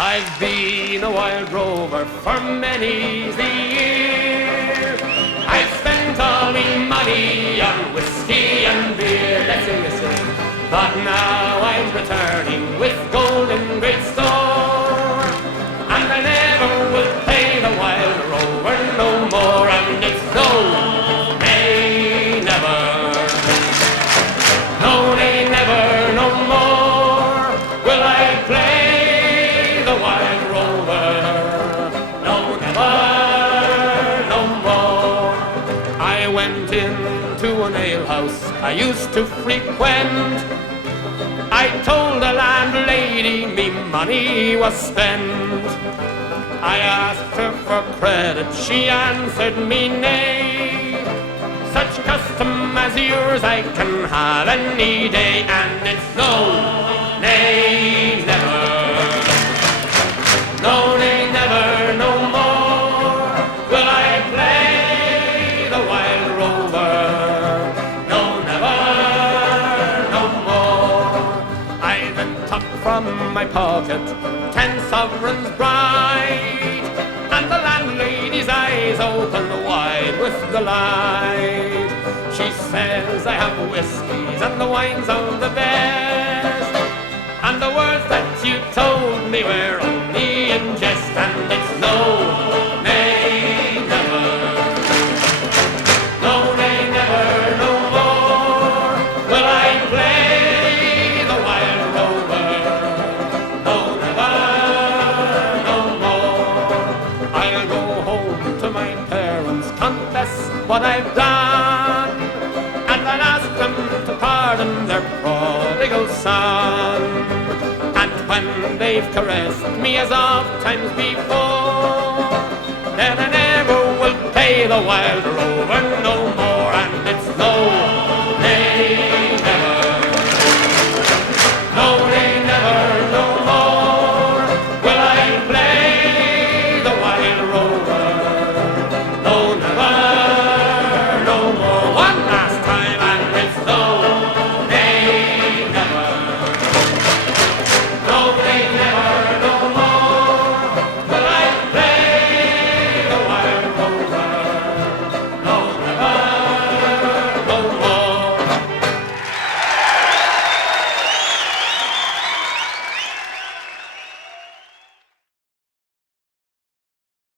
I've been a wild rover for many's the year. I've spent all me money on whiskey and beer. Let's sing this song. But now I'm returning with gold in great store, and I never will play the wild rover no more. And it's no, nay, never. No, nay, never, no more will I play the wild rover. No, never, no more. I went into an alehouse I used to frequent. I told the landlady me money was spent. I asked her for credit, she answered me nay. Such custom as yours I can have any day, and it's no, nay, never. No, nay, never, no more will I play the wild rover. No, never, no more. I then took from my pocket 10 sovereigns bright, and the landlady's eyes opened wide with delight. She says I have whiskies and the wines of the best, and the words that you told me were only in jest, and it's no, nay, never. No, nay, never, no more will I play the wild rover. No, never, no more. I'll go home to my parents, confess what I've done, and I'll ask them to pardon their prodigal son. And when they've caressed me as oft times before, then I never will pay the wild rover.